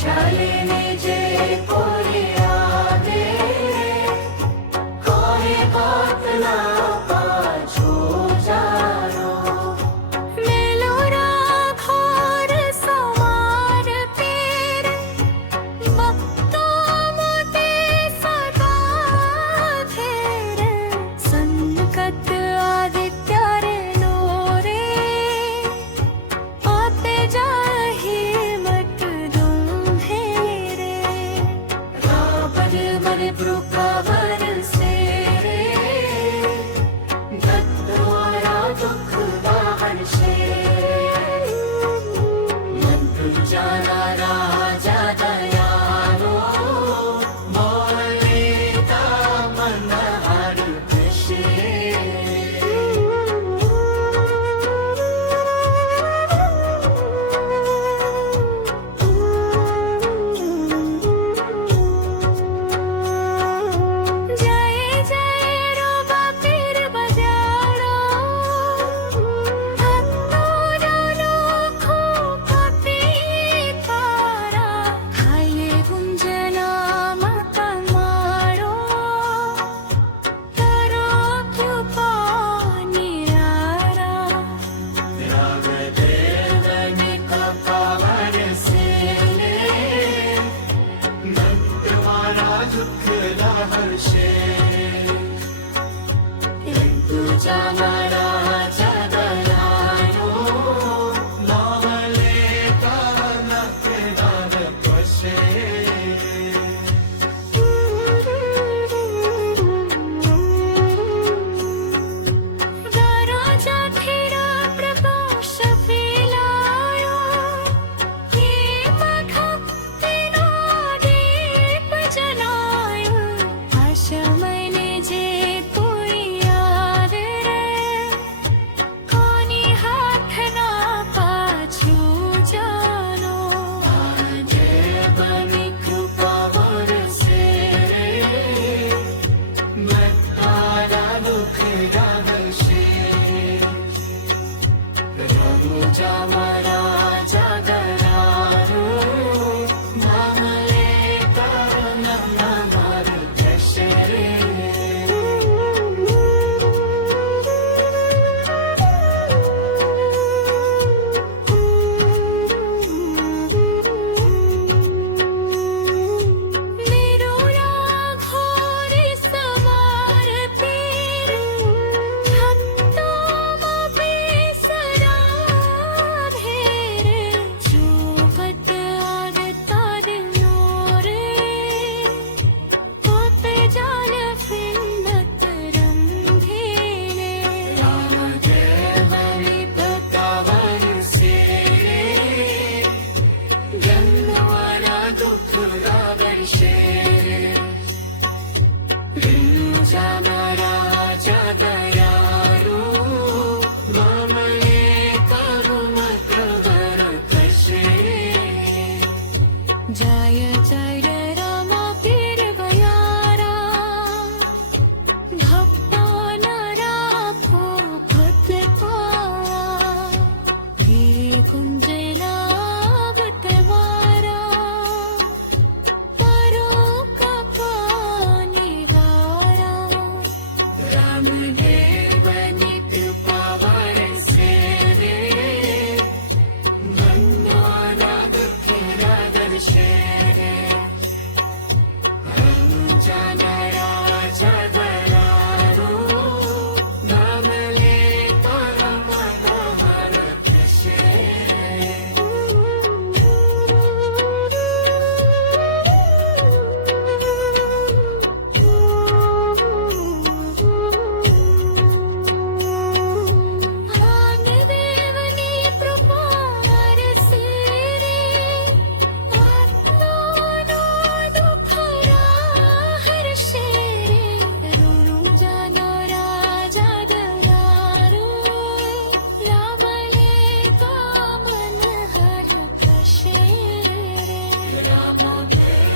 शालिनी जे Korea दे कोई बात ना पाछो जानो मेलो राघोर सवार पीर भक्तो मोटे सदा धेर संकट आदित्य रे नोरे आते जाहि मत तुम्हे रे राबर वर ब्रुकावर से रे दत्तवारा दुख दाहर से मन जाना राजा दयालो मोलिता मन हर खुशी जय जय रोबा पीर बजाड़ो भक्तो रोलो खूब पीतारा खाइए गुंजना माता मारो करो क्यों पानी आरा राग देवनी कपावर से ले दत्तवारा दुख दाहर से तुझा मारा जगलायो लावले का नकदार पसे राजा धीरा प्रकाश फैलायो ये मठ तेरा दीप जलायो आश मैंने जे पूरी याद रे कोनी हाथ ना पाछू जानो देवनी कृपावर से मैं तारा दुख दाहर से रमुजा मरा जगरारो मामले कारण नमर दशरे मेरो राघोर सवार पीर भक्तो मोटे सदा धेर चूपत आदतार नोरे पोते जाल फिंदत रंधेरे राम देवनी प्रकावर से जन्मवारा दुख दागर से जामरा जगयारू मामले करुण प्रवर कसे जय जय राम पीर बयारा भक्तो न राखो भक्त पाया वीर कुंजला बटवारा परो का पानी धारा राम देवनी कृपावर से बंदोरा दुख दागर से जाना राजा दयारो नामले परम मनोहर से भाग देवनी कृपावर से रे आत्मा नो दुख राहर से रुरु जानो राजा दयारो लावले का मन हर कशे रे राम देव